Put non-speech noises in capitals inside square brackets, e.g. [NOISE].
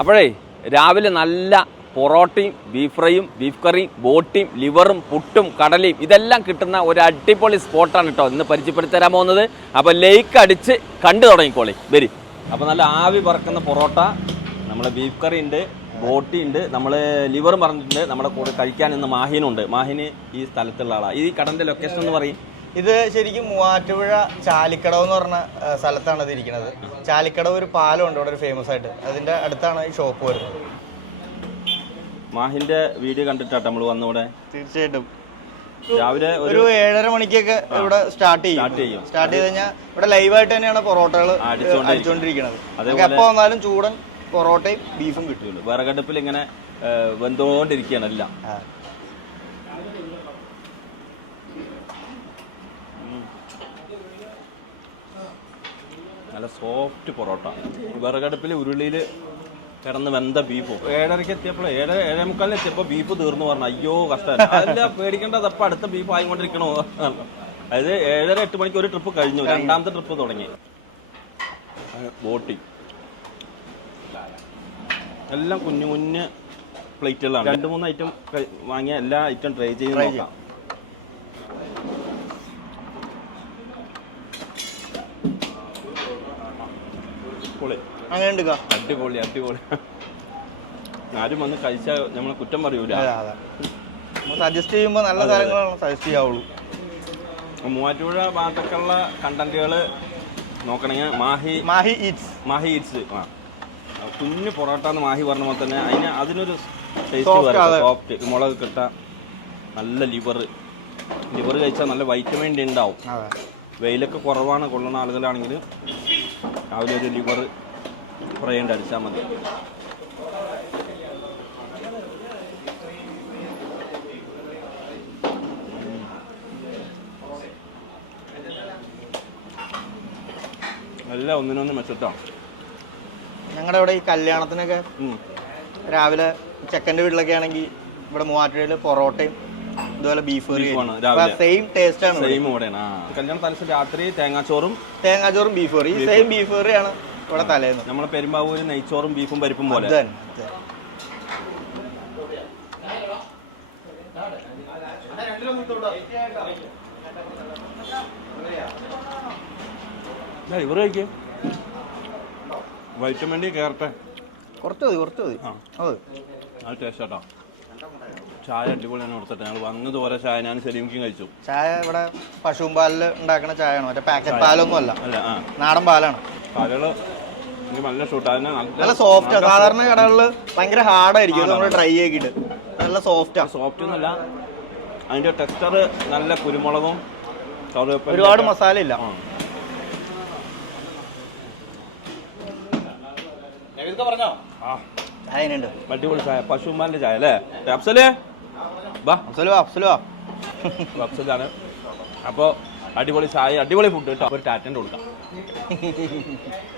അപ്പോഴേ രാവിലെ നല്ല പൊറോട്ടയും ബീഫ് ഫ്രൈയും ബീഫ് കറിയും ബോട്ടിയും ലിവറും പുട്ടും കടലയും ഇതെല്ലാം കിട്ടുന്ന ഒരു അടിപൊളി സ്പോട്ടാണ് കേട്ടോ ഇന്ന് പരിചയപ്പെടുത്തി തരാൻ പോകുന്നത്. അപ്പോൾ ലേക്ക് അടിച്ച് കണ്ടു തുടങ്ങിക്കോളി. വരി. അപ്പോൾ നല്ല ആവി പറക്കുന്ന പൊറോട്ട നമ്മളെ ബീഫ് കറി ഉണ്ട് ബോട്ടി ഉണ്ട് നമ്മൾ ലിവർ പറഞ്ഞിട്ടുണ്ട് നമ്മുടെ കൂടെ കഴിക്കാൻ ഇന്ന് മാഹിനുണ്ട്. മാഹിന് ഈ സ്ഥലത്തുള്ള ആളാണ് ഈ കടന്റെ ലൊക്കേഷൻ എന്ന് പറയും. ഇത് ശരിക്കും മൂവാറ്റുപുഴ ചാലിക്കടവ് എന്ന് പറഞ്ഞ സ്ഥലത്താണ് ഇത് ഇരിക്കുന്നത്. ചാലിക്കടവ് ഒരു പാലമുണ്ട് ഇവിടെ ഒരു ഫേമസ് ആയിട്ട്. അതിന്റെ അടുത്താണ് ഈ ഷോപ്പ് വരുന്നത്. മാഹിന്റെ വീഡിയോ കണ്ടിട്ടാ നമ്മൾ വന്നിവിടെ? തീർച്ചയായിട്ടും. രാവിലെ ഒരു ഏഴര മണിക്കൊക്കെ ഇവിടെ സ്റ്റാർട്ട് ചെയ്യും. സ്റ്റാർട്ട് ചെയ്ത് കഴിഞ്ഞാൽ ഇവിടെ ലൈവായിട്ട് തന്നെയാണ് പൊറോട്ടകൾ അടിച്ചുകൊണ്ടിരിക്കുന്നത്. എപ്പോ വന്നാലും ചൂടൻ പൊറോട്ടയും ബീഫും കിട്ടുകയുള്ളൂ വിറകടുപ്പിൽ ഇങ്ങനെ വെന്തോണ്ടിരിക്കുകയാണ് എല്ലാം. നല്ല സോഫ്റ്റ് പൊറോട്ട. വിറകടുപ്പിൽ ഉരുളിയിൽ കിടന്ന് വെന്ത ബീഫും ഏഴരയ്ക്ക് എത്തിയപ്പോൾ ഏഴര ഏഴേ മുക്കാലിന് എത്തിയപ്പോൾ ബീഫ് തീർന്നു പറഞ്ഞു. അയ്യോ കഷ്ടം. അതിന്റെ പേടിക്കേണ്ടത്? അപ്പം അടുത്ത ബീഫ് ആയിക്കൊണ്ടിരിക്കണോ അതായത് ഏഴര എട്ട് മണിക്ക് ഒരു ട്രിപ്പ് കഴിഞ്ഞു. രണ്ടാമത്തെ ട്രിപ്പ് തുടങ്ങി. ബോട്ടിങ് എല്ലാം കുഞ്ഞു കുഞ്ഞ് പ്ലേറ്റുകളാണ് രണ്ട് മൂന്ന് ഐറ്റം വാങ്ങിയ എല്ലാ ഐറ്റം ട്രൈ ചെയ്ത്. നോക്കാം. പൊളി അങ്ങനെ ഉണ്ട് അടിപൊളി അടിപൊളി. ആരും വന്ന് കഴിച്ചാൽ നമ്മൾ കുറ്റം പറയൂല. സജസ്റ്റ് ചെയ്യുമ്പോൾ നല്ല കാര്യങ്ങളാണ് സജസ്റ്റ് ചെയ്യാവുള്ളൂ. മൂവാറ്റുപുഴ ഭാഗത്തൊക്കെയുള്ള കണ്ടന്റുകൾ നോക്കണെങ്കിൽ മാഹി മാഹി ഈറ്റ്സ് മാഹി ഈറ്റ്സ് ആ. കുഞ്ഞു പൊറോട്ട എന്ന് മാഹി പറഞ്ഞ പോലെ തന്നെ അതിന് അതിനൊരു ടേസ്റ്റ് സോഫ്റ്റ് മുളക് കിട്ട നല്ല ലിവർ ലിവർ കഴിച്ചാൽ നല്ല വൈറ്റമിൻ ഡി ഉണ്ടാവും. വെയിലൊക്കെ കുറവാണ് കൊള്ളുന്ന ആളുകളാണെങ്കിൽ രാവിലെ ഒരു ലിവർ ഫ്രൈ ഉണ്ട് അടിച്ചാൽ മതി. എല്ലാം ഒന്നിനൊന്ന് മെച്ചട്ടോ. ഞങ്ങളുടെ ഇവിടെ ഈ കല്യാണത്തിനൊക്കെ രാവിലെ ചെക്കന്റെ വീട്ടിലൊക്കെ ആണെങ്കിൽ ഇവിടെ മൂവാറ്റുപുഴയിൽ പൊറോട്ടയും ഇതുപോലെ ബീഫ് കറി സെയിം ടേസ്റ്റ് ആണ് സെയിം ഇവിടെയാണ്. കല്യാണ തലശ്ശേരി രാത്രി തേങ്ങാച്ചോറും തേങ്ങാച്ചോറും ബീഫ് കറി സെയിം ബീഫ് കറിയാണ് ഇവിടെ തലേന്ന്. നമ്മളെ പെരുമ്പാവൂര് നെയ്ച്ചോറും ബീഫും പരിപ്പും പോലെ. ഇവർ കഴിക്കേ. വൈറ്റമിൻ ഡി കേറട്ടെ കുറച്ച് മതി കുറച്ച് മതി. ആ. അത് അത് ടേസ്റ്റ് കേട്ടോ ചായ അടിപൊളിയാണ് കൊടുത്തിട്ട് ഞങ്ങൾ വന്നത് ഓരോ ചായ ഞാൻ സെലീമിക്കും കഴിച്ചു. ചായ ഇവിടെ പശുവും പാലിൽ ഉണ്ടാക്കുന്ന ചായയാണ്. മറ്റേ പാക്കറ്റ് പാലൊന്നും അല്ല. അല്ല ആ. നാടൻ പാലാണ്. പാലുകൾ എനിക്ക് നല്ല ഷൂട്ട് അതിന് നല്ല സോഫ്റ്റ് സാധാരണ കടകളിൽ ഭയങ്കര ഹാർഡായിരിക്കും ആയിരിക്കും. നമ്മൾ ട്രൈ ചെയ്തിട്ട് നല്ല സോഫ്റ്റാ സോഫ്റ്റ് ഒന്നല്ല അതിന്റെ ടെക്സ്ചർ നല്ല കുരുമുളകും ഒരുപാട് മസാല ഇല്ല. പറഞ്ഞോ? ആ. ചായ ഉണ്ട് അടിപൊളി ചായ. പശുമാലിന്റെ ചായ അല്ലേ? അഫ്സലേ വാ. അഫ്സലോ അഫ്സലോ അഫ്സലാണ് അപ്പോൾ അടിപൊളി ചായ അടിപൊളി ഫുഡ് കേട്ടോ ഒരു ടാറ്റന്റെ കൊടുക്കാം. [LAUGHS]